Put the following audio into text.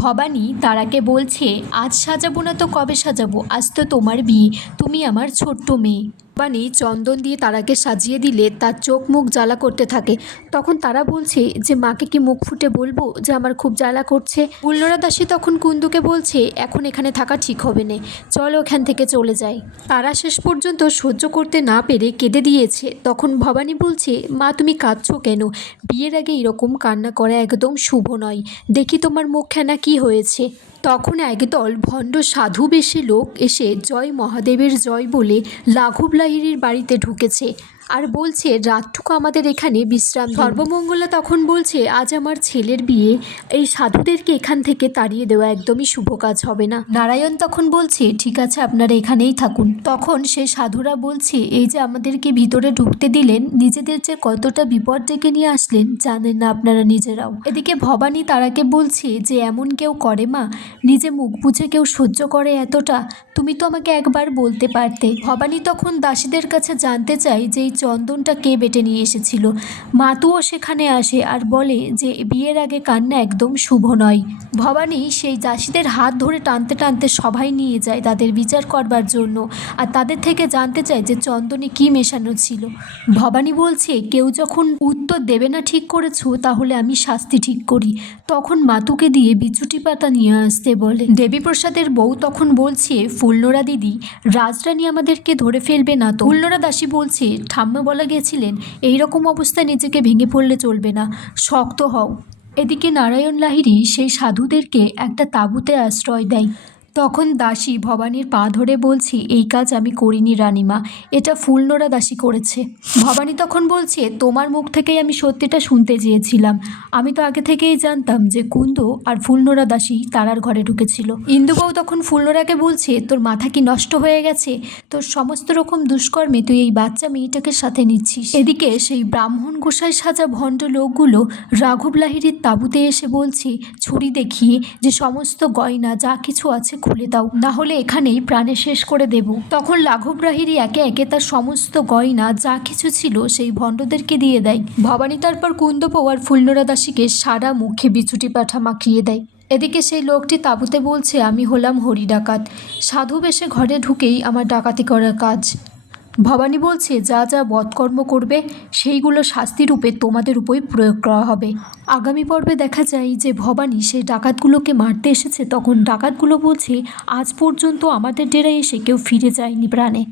ভবানী তারাকে বলছে, আজ সাজাবো না তো কবে সাজাবো, আজ তো তোমার বিয়ে, তুমি আমার ছোট্ট মেয়ে। ভবানী চন্দন দিয়ে তারাকে সাজিয়ে দিলে তার চোখ মুখ জ্বালা করতে থাকে। তখন তারা বলছে যে মাকে কি মুখ ফুটে বলবো যে আমার খুব জ্বালা করছে। ফুল্লরা দাসী তখন কুন্দুকে বলছে, এখন এখানে থাকা ঠিক হবে না, চলো এখান থেকে চলে যাই। তারা শেষ পর্যন্ত সহ্য করতে না পেরে কেঁদে দিয়েছে। তখন ভবানী বলছে, মা তুমি কাঁদছো কেন? বিয়ের আগে এরকম কান্না করা একদম শুভ নয়, দেখি তোমার মুখখানা কি হয়েছে। তখন একদল ভণ্ড সাধু বেশে লোক এসে জয় মহাদেবের জয় বলে লাঘব লাহিড়ীর বাড়িতে ঢুকেছে আর বলছে, রাতটুকু আমাদের এখানে বিশ্রাম দিন। সর্বমঙ্গলা তখন বলছে, আজ আমার ছেলের বিয়ে, এই সাধুদেরকে এখান থেকে তাড়িয়ে দেওয়া একদমই শুভ কাজ হবে না। নারায়ণ তখন বলছে, ঠিক আছে আপনারা এখানেই থাকুন। তখন সেই সাধুরা বলছে, এই যে আমাদেরকে ভিতরে ঢুকতে দিলেন, নিজেদের যে কতটা বিপদ ডেকে নিয়ে আসলেন জানেন না আপনারা নিজেরাও। এদিকে ভবানী তারাকে বলছে যে এমন কেউ করে মা, নিজে মুখ বুঝে কেউ সহ্য করে এতটা? তুমি তো আমাকে একবার বলতে পারতে। ভবানী তখন দাসীদের কাছে জানতে চায় যে এই চন্দনটা কে বেটে নিয়ে এসেছিল। মাতুও সেখানে আসে আর বলে যে বিয়ের আগে কান্না একদম শুভ নয়। ভবানী সেই দাসীদের হাত ধরে টানতে টানতে সবাই নিয়ে যায় তাদের বিচার করবার জন্য, আর তাদের থেকে জানতে চায় যে চন্দনে কি মেশানো ছিল। ভবানী বলছে, কেউ যখন উত্তর দেবে না ঠিক করেছো, তাহলে আমি শাস্তি ঠিক করি। তখন মাতুকে দিয়ে বিছুটি পাতা নিয়ে আসতে বলে। দেবীপ্রসাদের বউ তখন বলছে, ফুল্লরা দিদি, রাজরানী আমাদেরকে ধরে ফেলবে না তো? ফুল্লরা দাসী বলছে, ঠাম্মা বলা গেছিলেন এইরকম অবস্থায় নিজেকে ভেঙে পড়লে চলবে না, শক্ত হও। এদিকে নারায়ণ লাহিড়ী সেই সাধুদেরকে একটা তাঁবুতে আশ্রয় দেয়। তখন দাসী ভবানীর পা ধরে বলছে, এই কাজ আমি করিনি রানীমা, এটা ফুলনোরা দাসী করেছে। ভবানী তখন বলছে, তোমার মুখ থেকেই আমি সত্যিটা শুনতে চেয়েছিলাম। আমি তো আগে থেকেই জানতাম যে কুন্দ আর ফুলনোরা দাসী তারার ঘরে ঢুকেছিল। ইন্দুবাবু তখন ফুলনোরাকে বলছে, তোর মাথা কি নষ্ট হয়ে গেছে? তোর সমস্ত রকম দুষ্কর্মে তুই এই বাচ্চা মেয়েটাকে সাথে নিচ্ছিস। এদিকে সেই ব্রাহ্মণ গোসাই সাজা ভণ্ড লোকগুলো রাঘব লাহিড়ীর তাঁবুতে এসে বলছে, ছুরি দেখিয়ে যে সমস্ত গয়না যা কিছু আছে খুলে দাও, না হলে এখানেই প্রাণে শেষ করে দেব। তখন লাঘব লাহিড়ী একে একে তার সমস্ত গয়না যা কিছু ছিল সেই ভণ্ডদেরকে দিয়ে দেয়। ভবানী তারপর কুন্দবউ আর ফুল্লরা দাসীকে সারা মুখে বিছুটি পাঠা মাখিয়ে দেয়। এদিকে সেই লোকটি তাঁবুতে বলছে, আমি হলাম হরি ডাকাত, সাধু বেশে ঘরে ঢুকেই আমার ডাকাতি করার কাজ। ভবানী বলছে, যা যা বধকর্ম করবে সেইগুলো শাস্তিরূপে তোমাদের উপরই প্রয়োগ করা হবে। আগামী পর্বে দেখা যায় যে ভবানী সেই ডাকাতগুলোকে মারতে এসেছে, তখন ডাকাতগুলো বলছে, আজ পর্যন্ত আমাদের ডেরায় এসে কেউ ফিরে যায়নি প্রাণে।